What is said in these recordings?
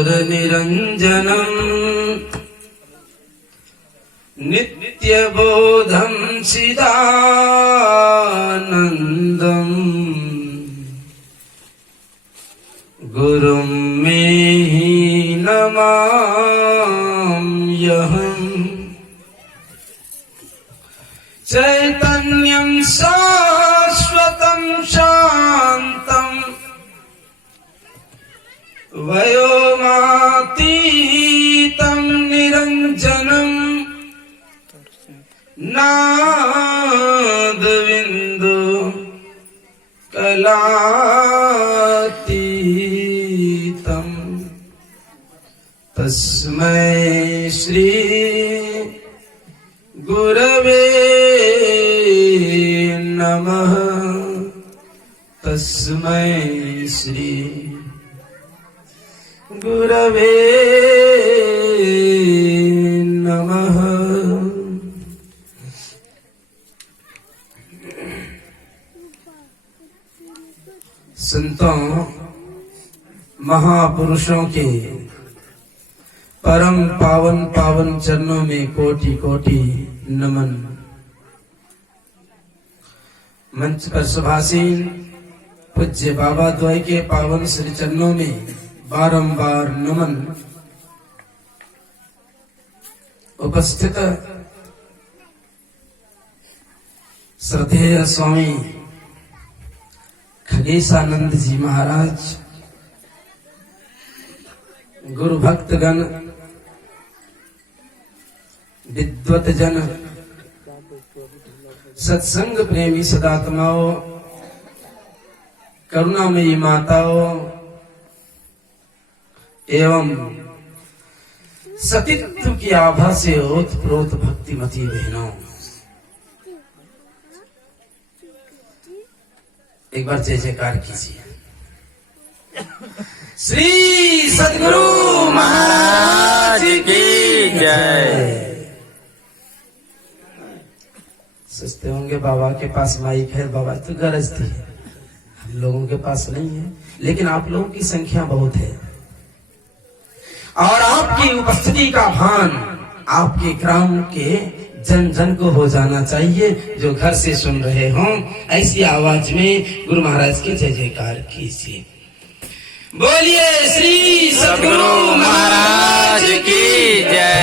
निरञ्जनम् नित्यबोधं चिदानन्दम् गुरुं मे नमाम्यहम् चैतन्यं शाश्वतं शान्तम् वयोमातीतं निरञ्जनम् नादबिन्दु कलातीतम् तस्मै श्री गुरवे नमः। तस्मै श्री गुरवे नमः। संतों महापुरुषों के परम पावन पावन चरणों में कोटि कोटि नमन। मंच पर सुभासीन पूज्य बाबा द्वय के पावन श्री चरणों में बारंबार नमन। उपस्थित श्रद्धेय स्वामी खगेशानंद जी महाराज, गुरु भक्तगण, विद्वत जन, सत्संग प्रेमी सदात्माओं, करुणामयी माताओं एवं सतीत्व की आभा से ओतप्रोत भक्तिमती बहनों, एक बार जय जयकार कीजिए। श्री सद्गुरु महाराज की जय। सोचते होंगे बाबा के पास माइक है, बाबा तो गरजती है, हम लोगों के पास नहीं है, लेकिन आप लोगों की संख्या बहुत है और आपकी उपस्थिति का भान आपके ग्राम के जन जन को हो जाना चाहिए। जो घर से सुन रहे हों ऐसी आवाज में गुरु महाराज की जय जयकार कीजिए। बोलिए श्री सद्गुरु महाराज की जय।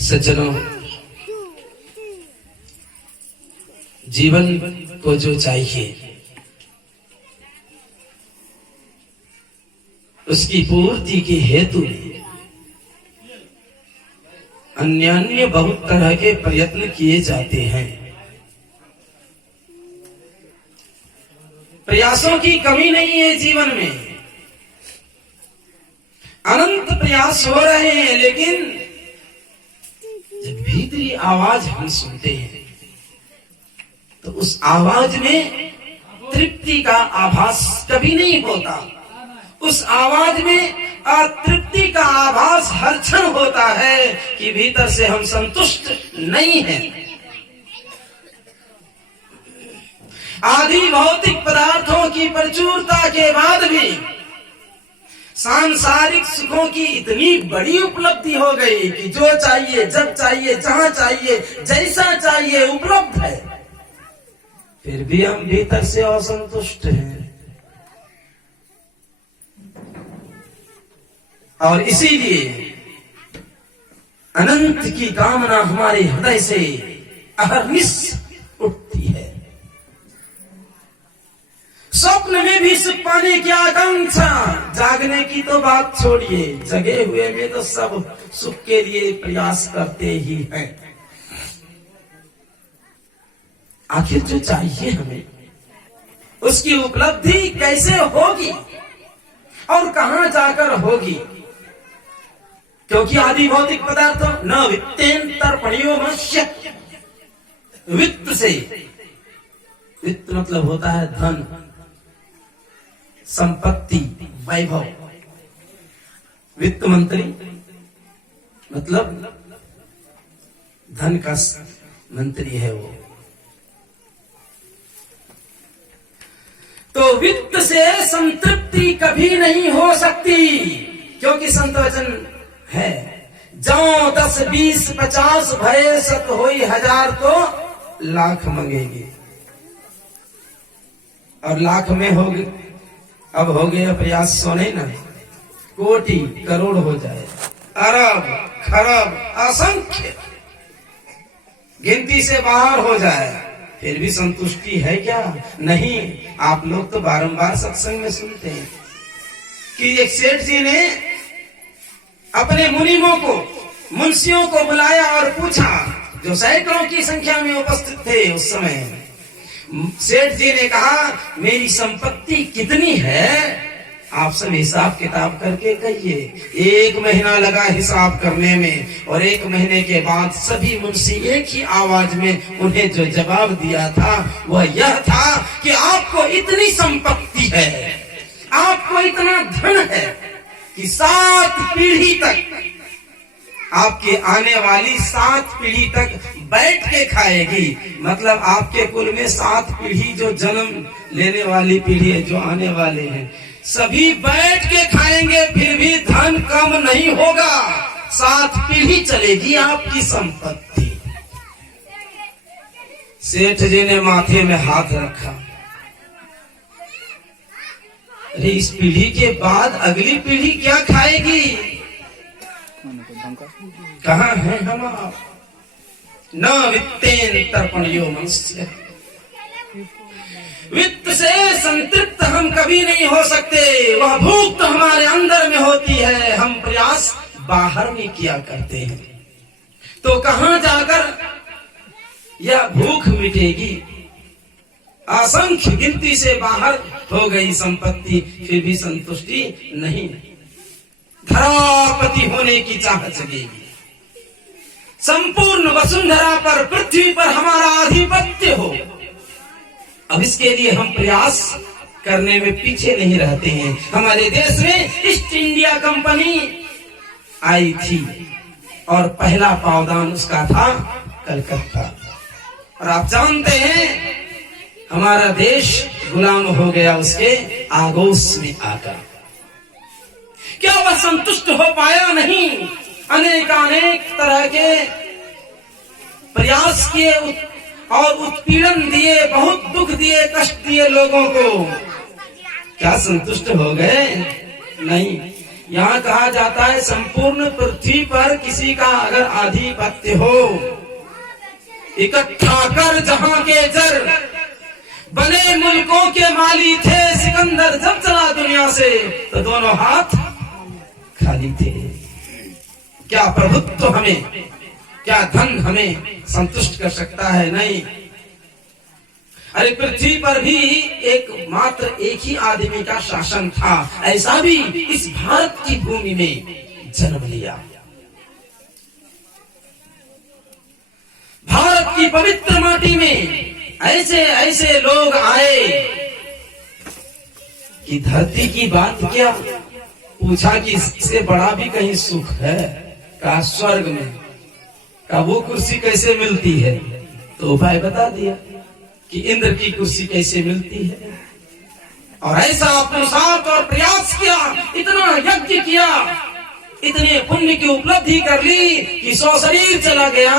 सज्जनों, जीवन को जो चाहिए उसकी पूर्ति के हेतु अन्य बहुत तरह के प्रयत्न किए जाते हैं। प्रयासों की कमी नहीं है जीवन में, अनंत प्रयास हो रहे हैं, लेकिन जब भीतरी आवाज हम सुनते हैं तो उस आवाज में तृप्ति का आभास कभी नहीं होता। उस आवाज में अतृप्ति का आभास हर क्षण होता है कि भीतर से हम संतुष्ट नहीं हैं। आदि भौतिक पदार्थों की प्रचुरता के बाद भी सांसारिक सुखों की इतनी बड़ी उपलब्धि हो गई कि जो चाहिए, जब चाहिए, जहां चाहिए, जैसा चाहिए उपलब्ध है, फिर भी हम भीतर से असंतुष्ट हैं। और इसीलिए अनंत की कामना हमारे हृदय से अहर्निश उठती है। स्वप्न में भी सुख पाने की आकांक्षा, जागने की तो बात छोड़िए, जगे हुए में तो सब सुख के लिए प्रयास करते ही हैं। आखिर जो चाहिए हमें उसकी उपलब्धि कैसे होगी और कहां जाकर होगी? क्योंकि आदि भौतिक पदार्थों न वित्तेंतर्पणियो मनुष्य, वित्त से, वित्त मतलब होता है धन, संपत्ति, वैभव। वित्त मंत्री मतलब धन का मंत्री है वो। तो वित्त से संतृप्ति कभी नहीं हो सकती, क्योंकि संत वचन है, जौ 10 20 50 भये सत होई हजार तो लाख मंगेगी। और लाख में हो गए, अब हो गया प्रयास सोने ना, कोटि करोड़ हो जाए, अरब खरब असंख्य गिनती से बाहर हो जाए, फिर भी संतुष्टि है क्या? नहीं। आप लोग तो बारंबार सत्संग में सुनते हैं कि एक सेठ जी ने अपने मुनिमों को, मुंशियों को बुलाया और पूछा, जो सैकड़ों की संख्या में उपस्थित थे उस समय। सेठ जी ने कहा, मेरी संपत्ति कितनी है, आप सब हिसाब किताब करके कहिए। 1 महीना लगा हिसाब करने में, और 1 महीने के बाद सभी मुंशी एक ही आवाज में उन्हें जो जवाब दिया था वह यह था कि आपको इतनी संपत्ति है, आपको इतना धन है कि 7 पीढ़ी तक, आपके आने वाली 7 पीढ़ी तक बैठ के खाएगी। मतलब आपके कुल में 7 पीढ़ी जो जन्म लेने वाली पीढ़ी है, जो आने वाले हैं, सभी बैठ के खाएंगे, फिर भी धन कम नहीं होगा, 7 पीढ़ी चलेगी आपकी संपत्ति। सेठ जी ने माथे में हाथ रखा, अरे इस पीढ़ी के बाद अगली पीढ़ी क्या खाएगी? कहाँ है हम आप? न वित्तेन तर्पणयो मनुष्य, वित्त से संतृप्त हम कभी नहीं हो सकते। वह भूख तो हमारे अंदर में होती है, हम प्रयास बाहर में किया करते हैं। तो कहां जाकर यह भूख मिटेगी? असंख्य गिनती से बाहर हो गई संपत्ति, फिर भी संतुष्टि नहीं। धरापति होने की चाह जगेगी, संपूर्ण वसुंधरा पर, पृथ्वी पर हमारा आधिपत्य हो। अब इसके लिए हम प्रयास करने में पीछे नहीं रहते हैं। हमारे देश में ईस्ट इंडिया कंपनी आई थी और पहला पावदान उसका था कलकत्ता, और आप जानते हैं हमारा देश गुलाम हो गया उसके आगोश में आकर। क्या वह संतुष्ट हो पाया? नहीं। अनेक तरह के प्रयास किए और उत्पीड़न दिए, बहुत दुख दिए, कष्ट दिए लोगों को। क्या संतुष्ट हो गए? नहीं। यहाँ कहा जाता है संपूर्ण पृथ्वी पर किसी का अगर आधिपत्य हो, इकट्ठा कर जहां के जर, बने मुल्कों के माली थे सिकंदर, जब चला दुनिया से तो दोनों हाथ खाली थे। क्या प्रभुत्व हमें, क्या धन हमें संतुष्ट कर सकता है? नहीं। अरे पृथ्वी पर भी मात्र एक ही आदमी का शासन था, ऐसा भी इस भारत की भूमि में जन्म लिया। भारत की पवित्र माटी में ऐसे ऐसे लोग आए कि धरती की बात क्या, पूछा कि इससे बड़ा भी कहीं सुख है? का स्वर्ग में का वो कुर्सी कैसे मिलती है? तो उपाय बता दिया कि इंद्र की कुर्सी कैसे मिलती है। और ऐसा पुरुषार्थ और प्रयास किया, इतना यज्ञ किया, इतने पुण्य की उपलब्धि कर ली कि 100 शरीर चला गया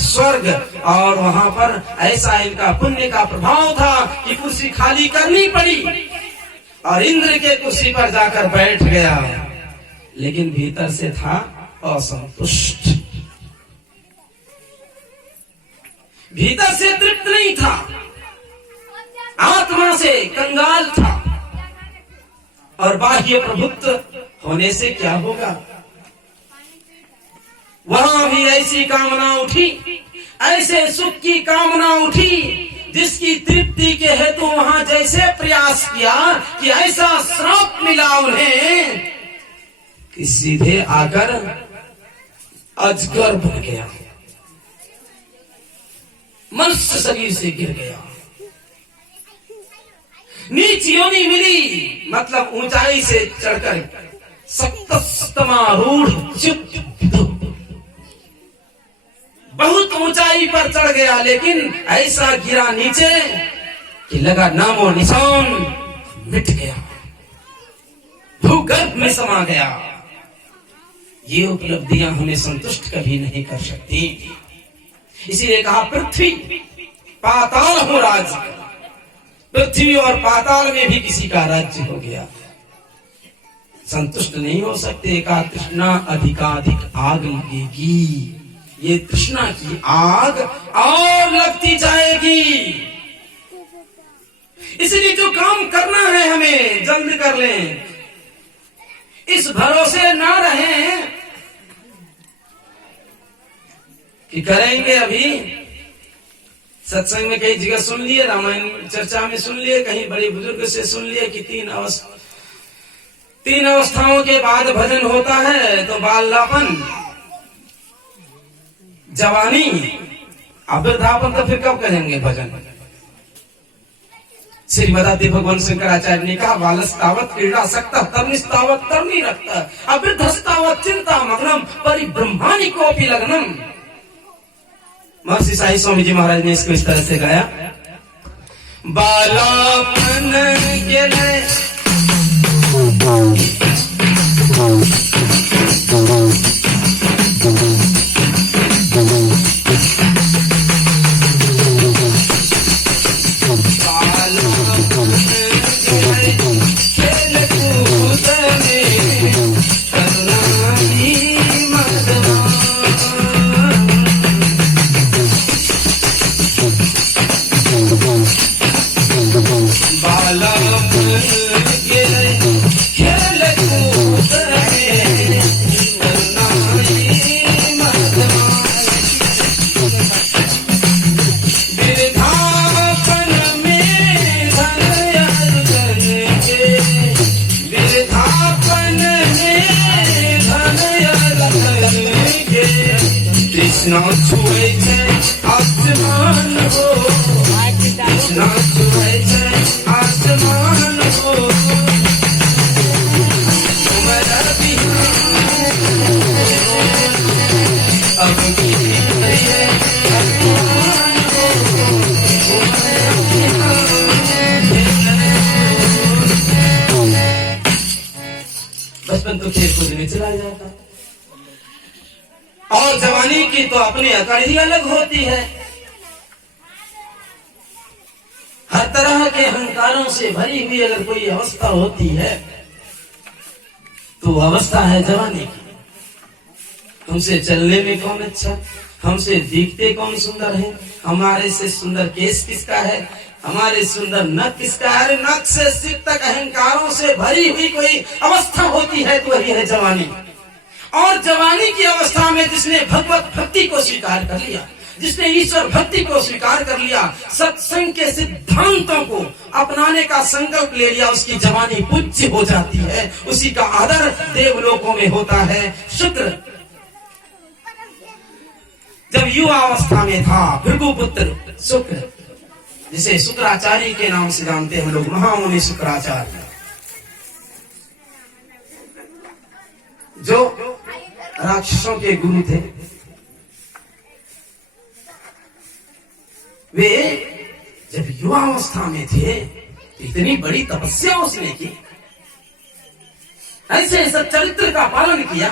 स्वर्ग, और वहां पर ऐसा इनका पुण्य का प्रभाव था कि कुर्सी खाली करनी पड़ी और इंद्र के कुर्सी पर जाकर बैठ गया, लेकिन भीतर से था असंतुष्ट, भीतर से तृप्त नहीं था, आत्मा से कंगाल था। और बाह्य प्रभुत्व होने से क्या होगा? वहां भी ऐसी कामना उठी, ऐसे सुख की कामना उठी, जिसकी तृप्ति के हेतु वहां जैसे प्रयास किया कि ऐसा श्राप मिला उन्हें कि सीधे आकर अजगर बन गया, मनुष्य शरीर से गिर गया। नीच योनि मिली, मतलब ऊंचाई से चढ़कर सप्तमारूढ़ बहुत ऊंचाई पर चढ़ गया, लेकिन ऐसा गिरा नीचे कि लगा नामो निशान, मिट गया, भूगर्भ में समा गया। ये उपलब्धियां हमें संतुष्ट कभी नहीं कर सकती। इसीलिए कहा पृथ्वी पाताल हो राज्य, पृथ्वी और पाताल में भी किसी का राज्य हो गया। संतुष्ट नहीं हो सकते, का तृष्णा अधिकाधिक आग लगेगी। ये तृष्णा की आग और लगती जाएगी। इसलिए जो काम करना है हमें जल्द कर लें, इस भरोसे ना रहें कि करेंगे। अभी सत्संग में कई जगह सुन लिए, रामायण चर्चा में सुन लिए, कहीं बड़े बुजुर्ग से सुन लिए कि तीन अवस्थाओं के बाद भजन होता है। तो बाल्यापन, जवानी, अब वृद्धापन, तो फिर कब करेंगे भजन? श्रीमदादि भगवान शंकराचार्य ने कहा बालस्तावत क्रीड़ा सकता तरुणिस्तावत तरुणी रखता अवृद्धस्तावत चिंता मग्नम परिब्रह्मानि कोपि लग्नम। महर्षि साई स्वामी जी महाराज ने इसको इस तरह से गाया, बालापन के लिए कृष्ण छुए आसमान हो, कृष्ण छुए आसमान हो, अब बचपन तो खेल कूद में चला जाता, और जवानी की तो अपनी अकड़ ही अलग होती है। हर तरह के अहंकारों से भरी हुई अगर कोई अवस्था होती है तो अवस्था है जवानी की। हमसे चलने में कौन अच्छा, हमसे दिखते कौन सुंदर है, हमारे से सुंदर केस किसका है, हमारे सुंदर नख किसका है। नख से सिर तक अहंकारों से भरी हुई कोई अवस्था होती है तो वही है जवानी। और जवानी की अवस्था में जिसने भगवत भक्ति को स्वीकार कर लिया, जिसने ईश्वर भक्ति को स्वीकार कर लिया, सत्संग के सिद्धांतों को अपनाने का संकल्प ले लिया, उसकी जवानी पूज्य हो जाती है, उसी का आदर देवलोकों में होता है। शुक्र जब युवा अवस्था में था, भृगुपुत्र शुक्र, जिसे शुक्राचार्य के नाम से जानते हैं लोग, महामुनि शुक्राचार्य, जो राक्षसों के गुरु थे, वे जब युवा अवस्था में थे इतनी बड़ी तपस्या उसने की, ऐसे सच्चरित्र का पालन किया,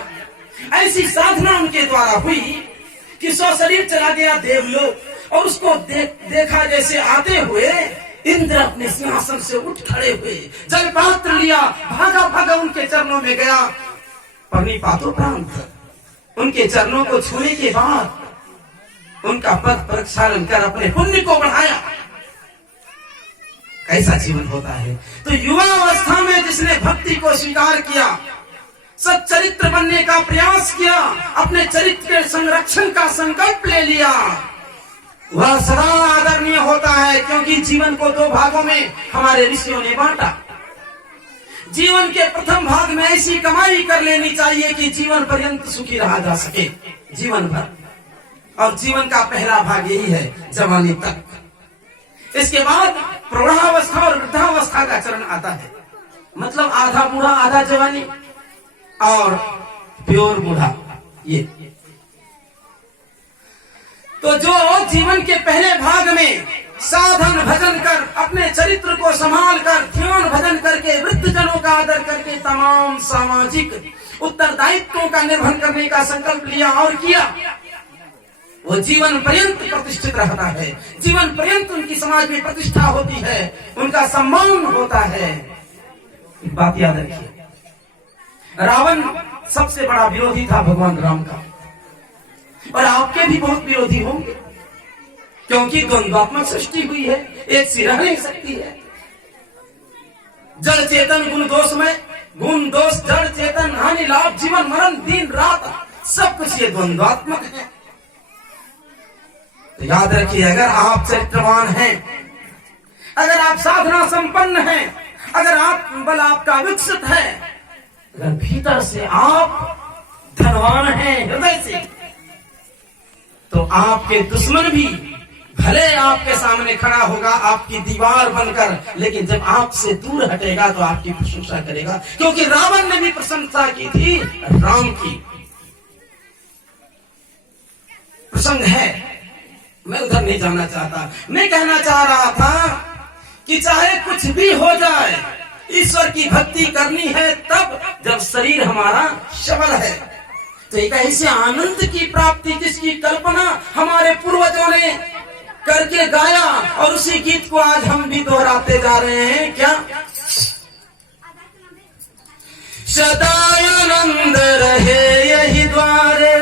ऐसी साधना उनके द्वारा हुई कि शरीर चला गया देवलोक, और उसको देखा जैसे आते हुए इंद्र अपने सिंहासन से उठ खड़े हुए, जल पात्र लिया, भागा भागा उनके चरणों में गया, प्रणिपातोपरांत उनके चरणों को छूने के बाद उनका पद प्रक्षालन कर अपने पुण्य को बढ़ाया। कैसा जीवन होता है। तो युवा अवस्था में जिसने भक्ति को स्वीकार किया, सच्चरित्र बनने का प्रयास किया, अपने चरित्र के संरक्षण का संकल्प ले लिया, वह सदा आदरणीय होता है। क्योंकि जीवन को दो भागों में हमारे ऋषियों ने बांटा। जीवन के प्रथम भाग में ऐसी कमाई कर लेनी चाहिए कि जीवन पर्यंत सुखी रहा जा सके, जीवन भर। और जीवन का पहला भाग यही है, जवानी तक। इसके बाद प्रौढ़ावस्था और वृद्धावस्था का चरण आता है, मतलब आधा बूढ़ा आधा जवानी और प्योर बूढ़ा। ये तो जो जीवन के पहले भाग में साधन भजन कर, अपने चरित्र को संभाल कर, ध्यान भजन तमाम सामाजिक उत्तरदायित्वों का निर्वहन करने का संकल्प लिया और किया, वो जीवन पर्यंत प्रतिष्ठित रहता है, जीवन पर्यंत उनकी समाज में प्रतिष्ठा होती है, उनका सम्मान होता है। एक बात याद रखिए, रावण सबसे बड़ा विरोधी था भगवान राम का, और आपके भी बहुत विरोधी होंगे, क्योंकि द्वंद्वात्मक सृष्टि हुई है, एक सी रह नहीं सकती है। जड़ चेतन गुण दोष में, गुण दोष जड़ चेतन हानि लाभ जीवन मरण दिन रात सब कुछ ये द्वंद्वात्मक है। तो याद रखिए, अगर आप चरित्रवान हैं, अगर आप साधना संपन्न हैं, अगर आत्मबल आपका विकसित है, अगर भीतर से आप धनवान हैं हृदय से, तो आपके दुश्मन भी भले आपके सामने खड़ा होगा आपकी दीवार बनकर, लेकिन जब आपसे दूर हटेगा तो आपकी प्रशंसा करेगा, क्योंकि रावण ने भी प्रशंसा की थी राम की। प्रसंग है, मैं उधर नहीं जाना चाहता। मैं कहना चाह रहा था कि चाहे कुछ भी हो जाए, ईश्वर की भक्ति करनी है तब जब शरीर हमारा सबल है। तो एक ऐसे आनंद की प्राप्ति जिसकी कल्पना हमारे पूर्वजों ने करके गाया, और उसी गीत को आज हम भी दोहराते जा रहे हैं। क्या? सदा आनंद रहे यही द्वारे,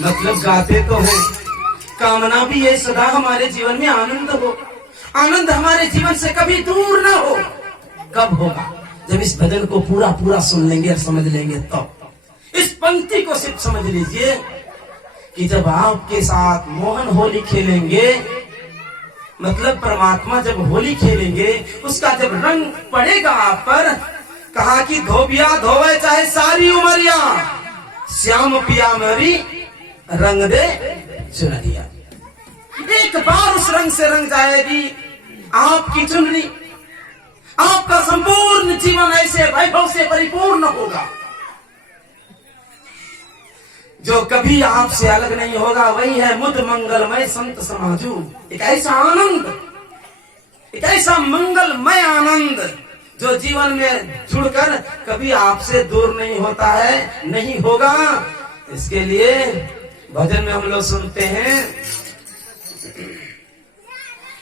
मतलब गाते तो हैं, कामना भी है सदा हमारे जीवन में आनंद हो, आनंद हमारे जीवन से कभी दूर ना हो। कब होगा? जब इस भजन को पूरा पूरा सुन लेंगे और समझ लेंगे तब। इस पंक्ति को सिर्फ समझ लीजिए कि जब आपके साथ मोहन होली खेलेंगे, मतलब परमात्मा जब होली खेलेंगे, उसका जब रंग पड़ेगा आप पर, कहा कि धोबिया धोवे चाहे सारी उमरिया, श्याम पिया मेरी रंग दे चुनरिया। एक बार उस रंग से रंग जाएगी आपकी चुनरी, आपका संपूर्ण जीवन ऐसे वैभव से परिपूर्ण होगा जो कभी आपसे अलग नहीं होगा। वही है मुद मंगलमय संत समाजू। एक ऐसा आनंद, एक ऐसा मंगलमय आनंद जो जीवन में जुड़कर कभी आपसे दूर नहीं होता है, नहीं होगा। इसके लिए भजन में हम लोग सुनते हैं,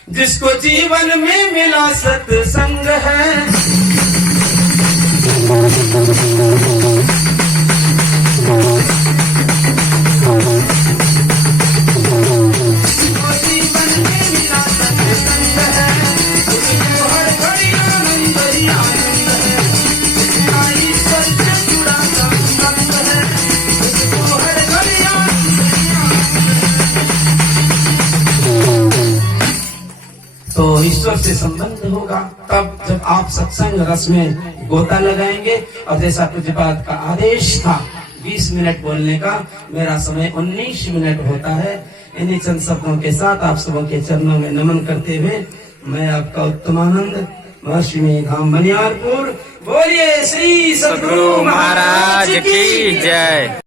जिसको जीवन में मिला सत्संग है, तो ईश्वर से संबंध होगा तब जब आप सत्संग रस में गोता लगाएंगे। और जैसा पूज्यपाद का आदेश था 20 मिनट बोलने का, मेरा समय 19 मिनट होता है। इन्हीं चंद शब्दों के साथ आप सबों के चरणों में नमन करते हुए मैं आपका उत्तमानंद महर्षि में धाम बनियारपुर, बोलिए श्री सद्गुरु महाराज की जय।